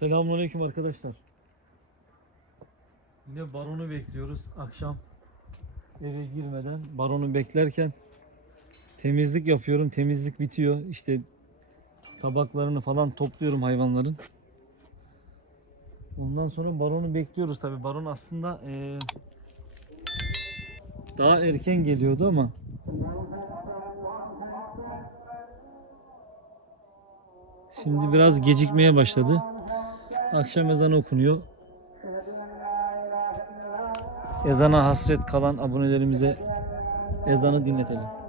Selamünaleyküm arkadaşlar. Yine baronu bekliyoruz akşam eve girmeden. Baronu beklerken temizlik yapıyorum. Temizlik bitiyor. İşte tabaklarını falan topluyorum hayvanların. Ondan sonra baronu bekliyoruz tabi. Baron aslında eee, daha erken geliyordu ama şimdi biraz gecikmeye başladı. Akşam ezanı okunuyor. Ezana hasret kalan abonelerimize ezanı dinletelim.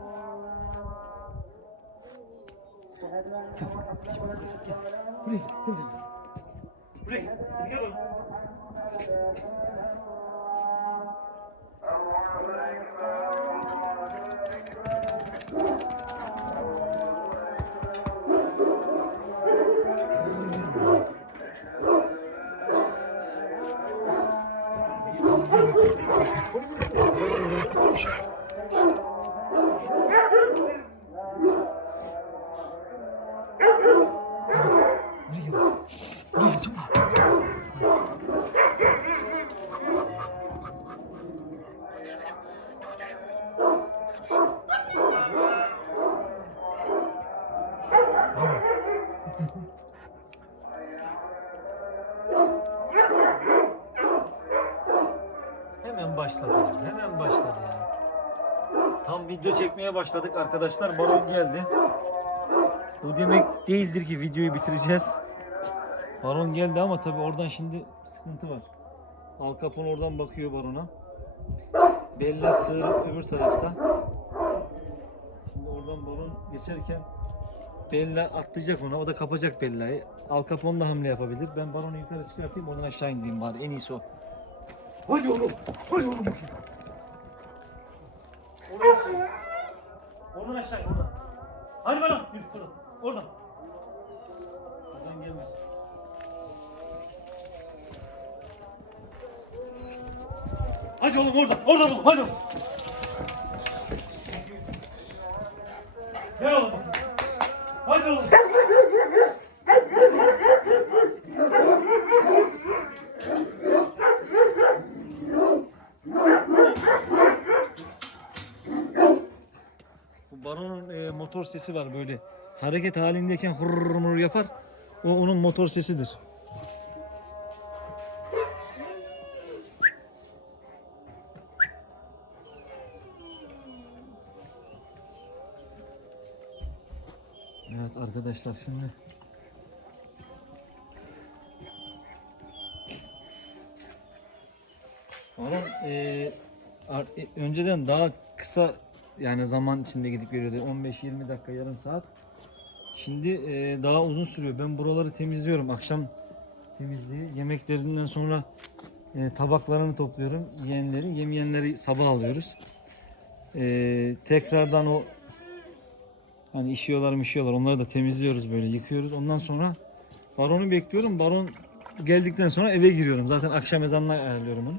Hemen başladı. Hemen başladı ya. Tam video çekmeye başladık arkadaşlar. Baron geldi. Bu demek değildir ki videoyu bitireceğiz. Baron geldi ama tabi oradan şimdi sıkıntı var. Al Capone oradan bakıyor Baron'a. Bella sığır öbür tarafta. Şimdi oradan Baron geçerken Bella atlayacak ona. O da kapacak Bella'yı. Al Capone da hamle yapabilir. Ben Baron'u yukarı çıkartayım oradan aşağı ineyim bari. En iyisi o. Hadi oğlum. Hadi oğlum. Oradan aşağı. Oradan aşağı oradan. Hadi bana. Hadi oğlum oradan. Oradan oğlum. Hadi. Gel oğlum. Hadi oğlum. Bu Baron'un e, motor sesi var böyle. Hareket halindeyken hırrrr yapar. O onun motor sesidir. Evet arkadaşlar şimdi Baron e, ar- e, önceden daha kısa yani zaman içinde gidip geliyordu. 15-20 dakika yarım saat. Şimdi e, daha uzun sürüyor. Ben buraları temizliyorum. Akşam temizliği. Yemeklerinden sonra e, tabaklarını topluyorum. Yiyenleri, yemeyenleri sabah alıyoruz. E, tekrardan o hani işiyorlar mı işiyorlar. Onları da temizliyoruz böyle yıkıyoruz. Ondan sonra baronu bekliyorum. Baron geldikten sonra eve giriyorum. Zaten akşam ezanına ayarlıyorum onu.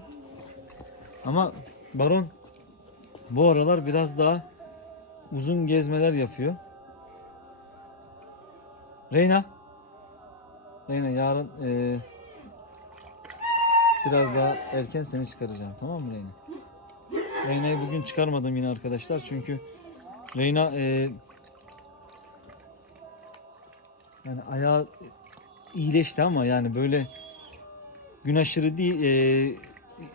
Ama baron bu aralar biraz daha uzun gezmeler yapıyor. Reyna. Reyna yarın eee, biraz daha erken seni çıkaracağım. Tamam mı Reyna? Reyna'yı bugün çıkarmadım yine arkadaşlar. Çünkü Reyna eee, yani ayağı iyileşti ama yani böyle gün aşırı değil eee,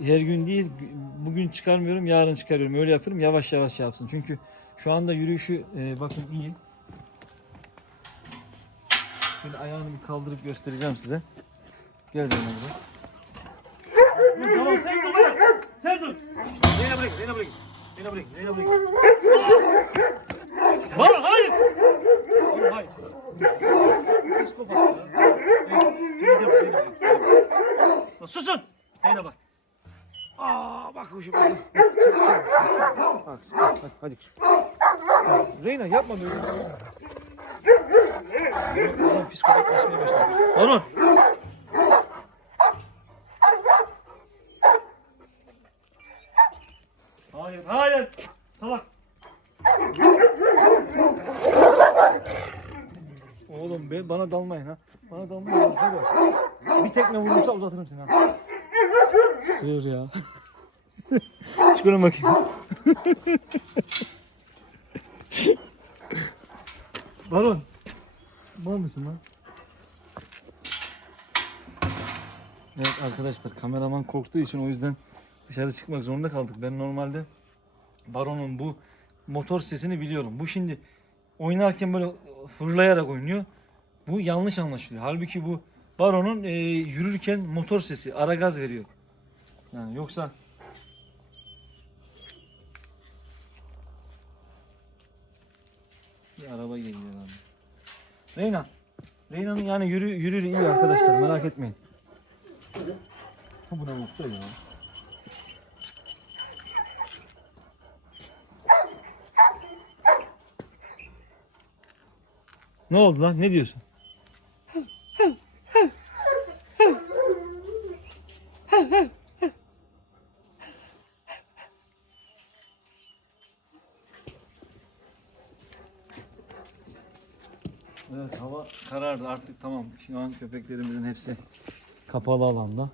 her gün değil bugün çıkarmıyorum yarın çıkarıyorum. Öyle yapıyorum yavaş yavaş yapsın. Çünkü şu anda yürüyüşü e, bakın iyi. Şöyle ayağını bir kaldırıp göstereceğim size. Gel canım buraya. Tamam sen dur sen dur. Reyna bırak Reyna bırak. Reyna bırak. Reyna bırak hayır Hayır Psikopat ya Reyna bırak, Reyna bırak. Lan Susun Reyna bak Aa bak kuşum. Bak, bak, bak, hadi, hadi kuşum. Reyna yapma böyle. Baron psikopatlaşmaya başladı. Baron. Hayır, hayır. Bana dalmayın ha. Bana dalmayın. ha. Hadi. Bir tekme vurursa uzatırım seni ha. Sığır ya. Çıkarın bakayım. Baron. Var mısın lan? Evet arkadaşlar kameraman korktuğu için o yüzden dışarı çıkmak zorunda kaldık. Ben normalde Baron'un bu motor sesini biliyorum. Bu şimdi oynarken böyle fırlayarak oynuyor. Bu yanlış anlaşılıyor. Halbuki bu Baron'un e, yürürken motor sesi, ara gaz veriyor. Yani yoksa bir araba geliyor abi. Reyna. Reyna'nın yani yürü, yürür iyi arkadaşlar merak etmeyin. Bu ne mutlu ya. Ne oldu lan? Ne diyorsun? Evet hava karardı artık tamam. Şu an köpeklerimizin hepsi kapalı alanda.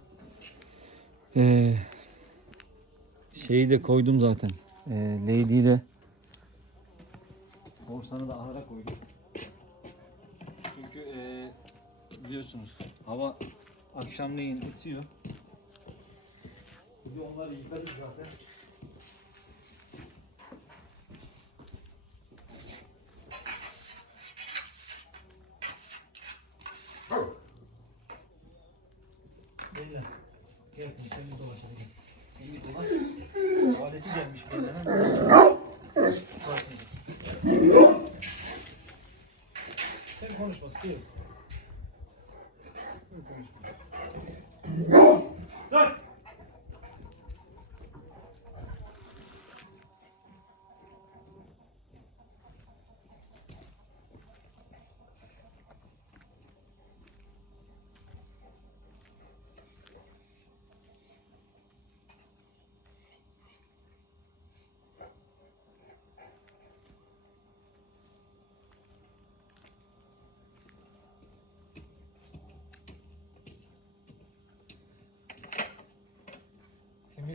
Ee, şeyi de koydum zaten. Ee, Lady'yi de Korsanı da ahıra koydum. Çünkü ee, biliyorsunuz hava akşamleyin ısıyor. Bugün onları yıkadık zaten. Beyler, gel kızım, sen bir dolaşalım. gel. Sen bir dolaş. Tuvaleti gelmiş beyler. Bak şimdi. Sen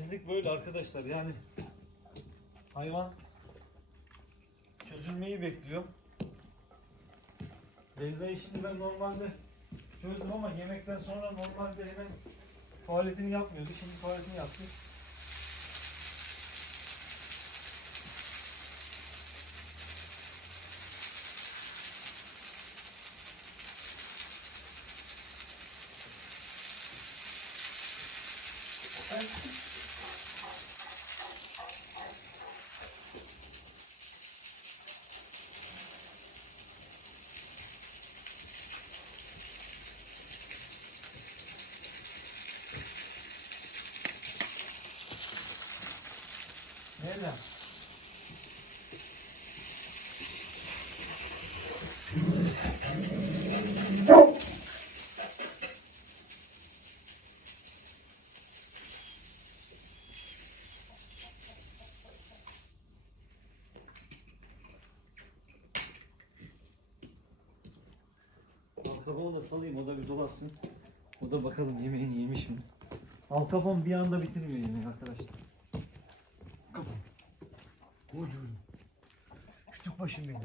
Temizlik böyle arkadaşlar yani hayvan çözülmeyi bekliyor. Beyza'yı şimdi ben normalde çözdüm ama yemekten sonra normalde hemen tuvaletini yapmıyordu. Şimdi tuvaletini yaptı. Nerede? Alkaponu da salayım o da bir dolaşsın. O da bakalım yemeğini yemiş mi? Alkapon bir anda bitirmiyor yemeği arkadaşlar. Kapı. Kocuğum. Küçük başım benim.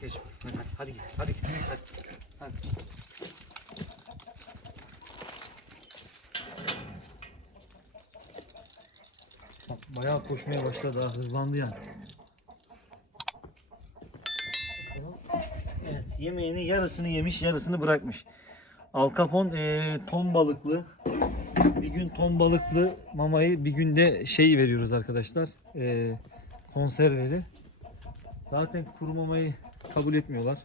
Geç. Hadi, hadi git. Hadi git. Hadi. Hadi. Bak, Bayağı koşmaya başladı ha. Hızlandı yani. Evet, yemeğini yarısını yemiş, yarısını bırakmış. Al Capone eee, ton balıklı. Bir gün ton balıklı mamayı bir günde şey veriyoruz arkadaşlar. Eee konserveli. Zaten kuru mamayı kabul etmiyorlar.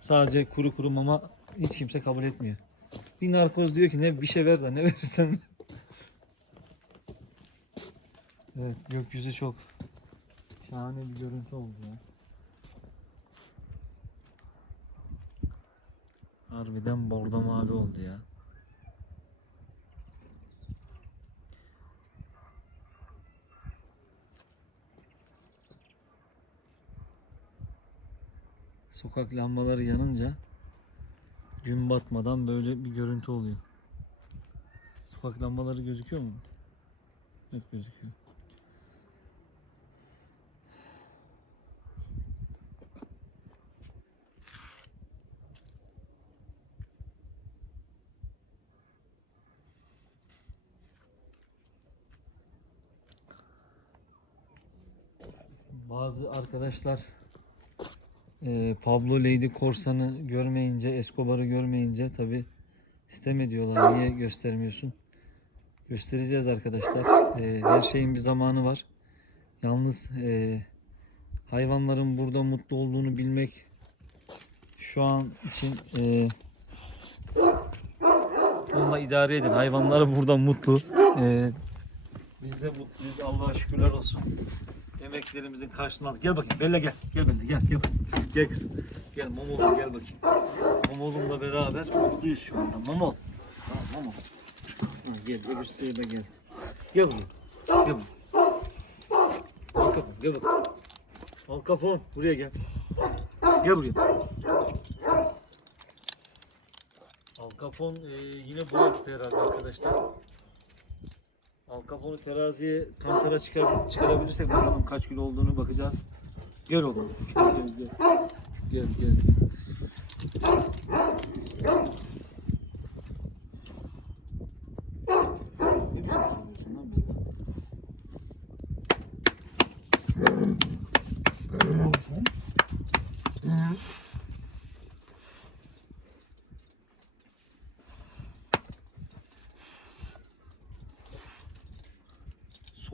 Sadece kuru kuru mama hiç kimse kabul etmiyor. Bir narkoz diyor ki ne bir şey ver de ne verirsen. ver. evet gökyüzü çok şahane bir görüntü oldu ya. Harbiden bordo mavi oldu ya. Sokak lambaları yanınca gün batmadan böyle bir görüntü oluyor. Sokak lambaları gözüküyor mu? Evet gözüküyor. Bazı arkadaşlar e, Pablo Lady Korsan'ı görmeyince, Escobar'ı görmeyince tabi sistem ediyorlar. Niye göstermiyorsun? Göstereceğiz arkadaşlar. E, her şeyin bir zamanı var. Yalnız e, hayvanların burada mutlu olduğunu bilmek şu an için e, bununla idare edin. Hayvanlar burada mutlu. E, biz de mutluyuz. Allah'a şükürler olsun emeklerimizin karşılığını aldık. Gel bakayım. Bella gel. Gel Bella gel. Gel. Gel kızım. Gel Momol'um gel bakayım. Momol'umla beraber mutluyuz şu anda. Momol. Tamam Momol. Ha, gel. Öbür sıyırda gel. Gel buraya. Gel buraya. Al kapon. Gel bakayım. Al kapon. Buraya gel. Gel buraya. Al Capone e, yine bu herhalde arkadaşlar. Al Capone'u teraziye kantara çıkar, çıkarabilirsek bakalım kaç kilo olduğunu bakacağız. Gel oğlum. Gel gel gel. Gel gel.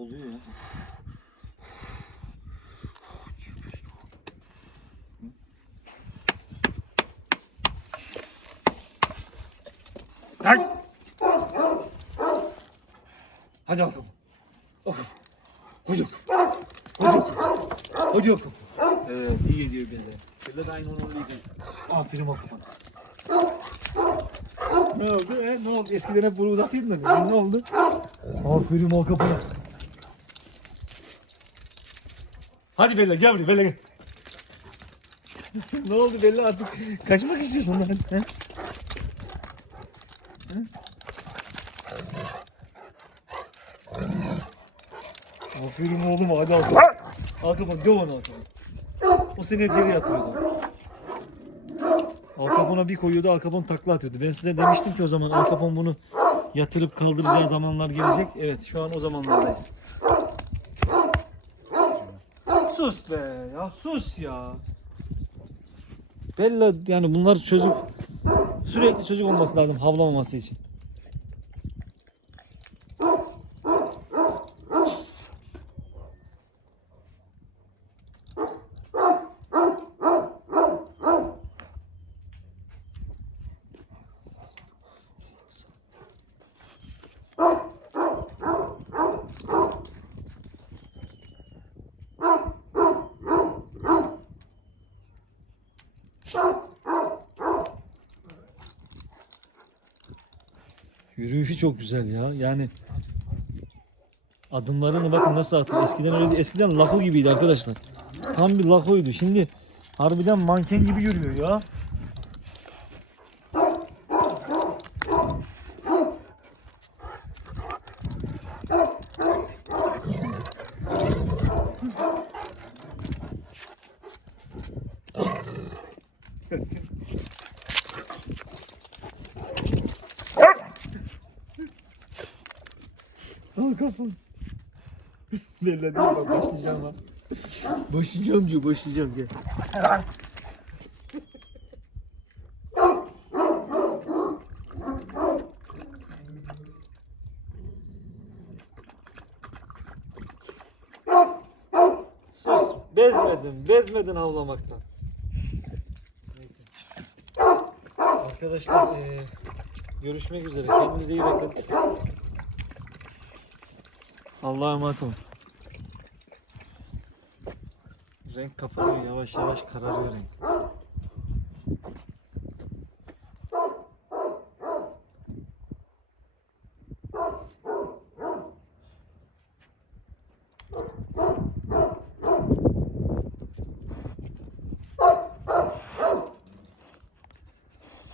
Soluyor ya. Lan! Hadi bakalım. Oh. Hadi bakalım. Hadi bakalım. Hadi bakalım. Evet, iyi gidiyor Bella. Bella da aynı onu iyi gidiyor. Aferin bakalım. Ne oldu? He? Ne oldu? Eskiden hep bunu uzatıyordun da. Ne oldu? Aferin o kapına. Hadi Bella gel buraya Bella gel. ne oldu Bella artık kaçmak istiyorsun lan? He? Aferin oğlum hadi al kapı. Al kapı döv onu al kapı. O seni hep geri yatırıyordu. Al Capone'a bir koyuyordu Al Capone takla atıyordu. Ben size demiştim ki o zaman Al Capone bunu yatırıp kaldıracağı zamanlar gelecek. Evet şu an o zamanlardayız. Sus be ya sus ya. Bella yani bunlar çocuk sürekli çocuk olması lazım havlamaması için. Yürüyüşü çok güzel ya. Yani adımlarını bakın nasıl atıyor. Eskiden öyle. Eskiden lafo gibiydi arkadaşlar. Tam bir lafoydu. Şimdi harbiden manken gibi yürüyor ya. Al kafam. Bella değil bak başlayacağım ha. Başlayacağım diyor başlayacağım gel. Sus bezmedin bezmedin havlamaktan. Neyse. Arkadaşlar eee, görüşmek üzere kendinize iyi bakın. Allah'a emanet olun. Renk kapanıyor yavaş yavaş kararıyor renk.